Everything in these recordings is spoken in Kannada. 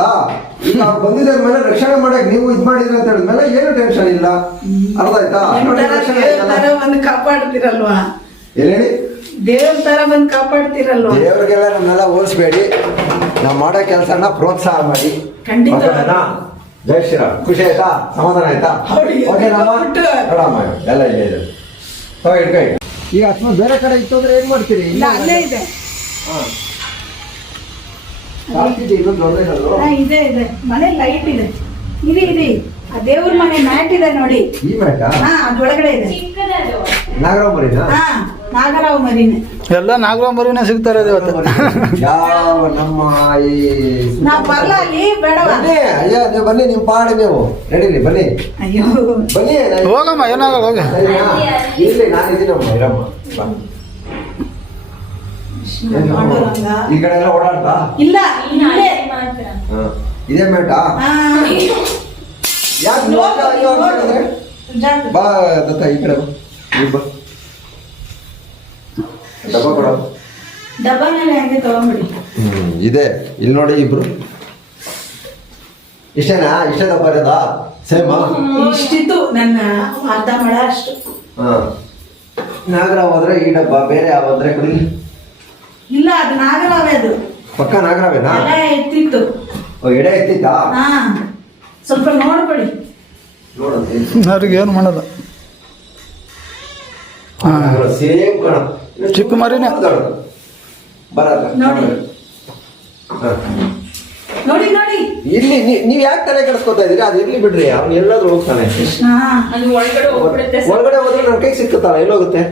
ಬರ್ಬಾರ್ದಾ? ಈಗ ಅವ್ರು ಬಂದಿದ್ದ ಮೇಲೆ ರಕ್ಷಣೆ ಮಾಡಕ್ ನೀವು ಇದ್ ಮಾಡಿದ್ರಿ ಅಂತ ಹೇಳಿದ್ಮೇಲೆ ಏನು ಟೆನ್ಷನ್ ಇಲ್ಲ. ಅರ್ಥ ಆಯ್ತಾ? ಬಂದು ಕಾಪಾಡ್ತಿರಲ್ವಾ? ಹೇಳಿ, ದೇವ್ರ ತರ ಬಂದು ಕಾಪಾಡ್ತಿರಲ್ವಾ? ದೇವ್ರಿಗೆಲ್ಲ ನಮ್ನೆಲ್ಲ ಹೋಲಿಸ್ಬೇಡಿ. ನಾವು ಮಾಡೋ ಕೆಲಸನ ಪ್ರೋತ್ಸಾಹ ಮಾಡಿ. ಖಂಡಿತ. ಜೈ ಶ್ರೀರಾಮ್. ಖುಷಿ ಆಯ್ತಾ? ಸಮಾಧಾನ ಆಯ್ತಾ? ಓಕೆನಮ್ಮ? ನೋಡಮ್ಮ ಎಲ್ಲ ಇಲ್ಲೇ ಇದೆ. ಇಟ್ಕೊ. ಈಗ ಅಕಸ್ಮಾತ್ ಬೇರೆ ಕಡೆ ಇತ್ತು ಅಂದ್ರೆ ಏನ್ ಮಾಡ್ತೀರಿ? ಅಲ್ಲೇ ಇದೆ. ಇದೆ ಇದೆ ಮನೆ ಲೈಟ್ ಇದೆ. ಇರಿ ಆ ದೇವ್ರ ಮನೆ ಮ್ಯಾಟ್ ಇದೆ ನೋಡಿ. ಈ ಮ್ಯಾಟ? ಅದ್ರೊಳಗಡೆ ಇದೆ. ನಾಗರಾವ್ ಮರಿನಾ? ನಾಗರಾವ್ ಮರಿನೇ. ಎಲ್ಲ ನಾಗರಾವ್ ಮರಿನೇ ಸಿಗ್ತಾರೆ ಇವತ್ತು. ಯಾವ ನಮ್ಮ ಈ ನಾವ್ ಬರ್ಲ ಅಲ್ಲಿ ಬೇಡವಾ? ಅಯ್ಯ ನೀವು ಬನ್ನಿ, ನಿಮ್ ಪಾಡಿ ನೀವು ನಡೀರಿ, ಬನ್ನಿ. ಅಯ್ಯೋ ಬನ್ನಿ, ಹೋಗಮ್ಮ, ಏನಾಗಲ್ಲ ಹೋಗಿ. ಇಲ್ಲಿ ನಾನಿದ್ದೀನಮ್ಮ, ಇರಮ್ಮ. ಈ ಕಡೆ ಎಲ್ಲ ಓಡಾಡ್ತಾ? ಇಲ್ಲ, ಇದೇ ಮ್ಯಾಟ? ಯಾಕೆ ಬಾ ದತ್ತ, ಈ ಕಡೆ ಬಾ. ಡಬ್ಬ ಕೊಡ. ಡಬ್ಬನಲ್ಲಿ ಹಂಗೆ ತಗೊಂಡ್ಬಿಡಿ. ಇದೆ ಇಲ್ಲಿ ನೋಡಿ, ಇಬ್ರು ಇಷ್ಟೇನಾ? ಇಷ್ಟೇ ದಪ್ಪ ಇರೋದಾ? ಸೇಮ್ ಇಷ್ಟಿತ್ತು ನನ್ನ ಅರ್ಧ ಮಳ ಅಷ್ಟು. ನಾಗರಾವ್ ಹೋದ್ರೆ ಈ ಡಬ್ಬ, ಬೇರೆ ಯಾವ ಹೋದ್ರೆ ಕೊಡಿ. ಇಲ್ಲ, ಅದು ನಾಗರಾವೇ. ಅದು ಪಕ್ಕ ನಾಗರಾವೇನಾ? ಎಲ್ಲ ಎತ್ತಿತ್ತು. ಎಡೆ ಎತ್ತಿತ್ತಾ? ಸ್ವಲ್ಪ ನೋಡ್ಕೊಳ್ಳಿ. ಅವ್ರಿಗೆ ಏನು ಮಾಡೋದು. ಸೇಮ್ ಕಣ, ಚಿಕ್ಕ ಮರಿನೇ ಬರಲ್ಲ. ನೋಡಿ ನೋಡಿ ನೋಡಿ. ಇಲ್ಲಿ ನೀವ್ ಯಾಕೆ ತಲೆ ಕೆಡಿಸ್ಕೊತಾ ಇದೀರಿ? ಅದು ಇರ್ಲಿ ಬಿಡ್ರಿ, ಅವ್ನು ಎಲ್ಲಾದ್ರೂ ಹೋಗ್ತಾನೆ. ಒಳಗಡೆ ಹೋದ್ರೆ ನನ್ನ ಕೈ ಸಿಕ್ಕುತ್ತಲ್ಲ, ಎಲ್ಲೋಗುತ್ತೆ?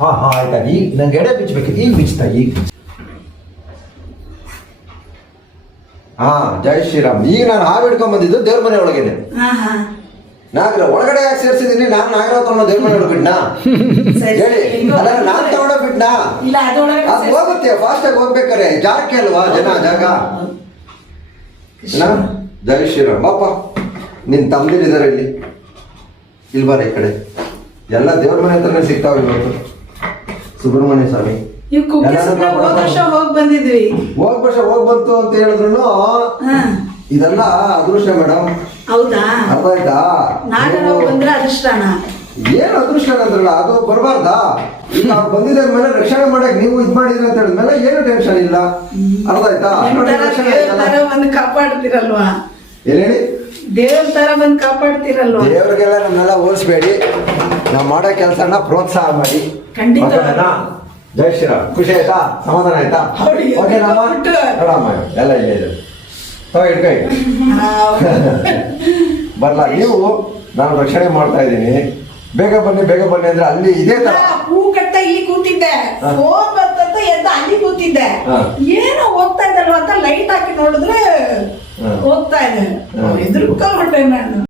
ಹಾ ಆಯ್ತಾ. ಈಗ ನಂಗೆ ಎಡೆ ಬಿಚ್ಚಬೇಕಿತ್ತು, ಈಗ ಬಿಚ್ತಾ. ಈಗ ಜೈ ಶ್ರೀರಾಮ್. ಈಗ ನಾನು ಹಾವು ಹಿಡ್ಕೊಂಡ್ ಬಂದಿದ್ದು ದೇವ್ರ ಮನೆ ಒಳಗೇನೆ. ನಾಗರ ಒಳಗಡೆ ಯಾಕೆ ಸೇರ್ಸಿದೀನಿ? ನಾನು ನಾಗರಾವ್ ತಗೊಂಡ ದೇವ್ರ ಮನೆ ಒಳಗೆ ಬಿಡ್ನಾ? ಹೇಳಿ, ಅಲ್ಲ ನಾನ್ ತಗೊಂಡ ಬಿಡ್ನಾ? ಅದು ಹೋಗುತ್ತೆ, ಫಾಸ್ಟ್ ಆಗಿ ಹೋಗ್ಬೇಕಾರೆ. ಜಾಗಕ್ಕೆ ಅಲ್ವಾ ಜನ, ಜಾಗ. ಜೈ ಶ್ರೀರಾಮ್. ಬಾಪ, ನಿನ್ ತಮ್ಮದಿರಿದ್ದಾರೆ ಇಲ್ಲಿ ಬಾರ ಈ ಕಡೆ. ಎಲ್ಲ ದೇವ್ರ ಮನೆ ಹತ್ರನೇ ಸಿಗ್ತಾವ ಇವತ್ತು. ಸುಬ್ರಹ್ಮಣ್ಯ ಸ್ವಾಮಿ ಹೋಗ್ ಬಂದಿದ್ವಿ. ಹೋಗ್ ಬಂತು ಅಂತ ಹೇಳಿದ್ರು ಇದೆಲ್ಲ ಅದೃಷ್ಟ ಮೇಡಮ್. ಹೌದಾ? ಅರ್ಥ ಆಯ್ತಾ? ಬಂದ್ರೆ ಅದೃಷ್ಟನ? ಏನು ಅದೃಷ್ಟ ಅಂದ್ರಲ್ಲ, ಅದು ಬರ್ಬಾರ್ದಾ? ಈಗ ಅವ್ರು ಬಂದಿದ್ದ ಮೇಲೆ ರಕ್ಷಣೆ ಮಾಡಕ್ ನೀವು ಇದ್ ಮಾಡಿದ್ರಿ ಅಂತ ಹೇಳಿದ್ಮೇಲೆ ಏನು ಟೆನ್ಷನ್ ಇಲ್ಲ. ಅರ್ಥ ಆಯ್ತಾ? ಬಂದು ಕಾಪಾಡ್ತಿರಲ್ವಾ? ಹೇಳಿ, ದೇವ್ರ ತರ ಬಂದು ಕಾಪಾಡ್ತಿರಲ್ವಾ? ದೇವ್ರಿಗೆಲ್ಲ ನಮ್ನೆಲ್ಲ ಹೋಲಿಸ್ಬೇಡಿ. ನಾವು ಮಾಡೋ ಕೆಲಸನ ಪ್ರೋತ್ಸಾಹ ಮಾಡಿ. ಖಂಡಿತ. ಜೈ ಶ್ರೀರಾಮ್. ಖುಷಿ ಆಯ್ತಾ? ಸಮಾಧಾನ ಆಯ್ತಾ? ಓಕೆನಮ್ಮ? ನೋಡಮ್ಮ ಎಲ್ಲ ಇಲ್ಲೇ ಇದೆ. ಇಟ್ಕೊ. ಬರ್ಲಾ ನೀವು? ನಾನು ರಕ್ಷಣೆ ಮಾಡ್ತಾ ಇದ್ದೀನಿ. ಬೇಗ ಬನ್ನಿ ಅಂದ್ರೆ ಅಲ್ಲಿ ಇದೇ ತರ ಹೂ ಕಟ್ಟ ಇಲ್ಲಿ ಕೂತಿದ್ದೆ. ಫೋನ್ ಬರ್ತಂತ ಎದ್ದ ಅಲ್ಲಿ ಕೂತಿದ್ದೆ. ಏನೋ ಹೋಗ್ತಾ ಇದ್ದಲ್ವ ಅಂತ ಲೈಟ್ ಹಾಕಿ ನೋಡಿದ್ರೆ ಹೋಗ್ತಾ ಇದೆ. ಎದುರುಕೊಂಡ್ಬಿಟ್ಟೆ ನಾನು.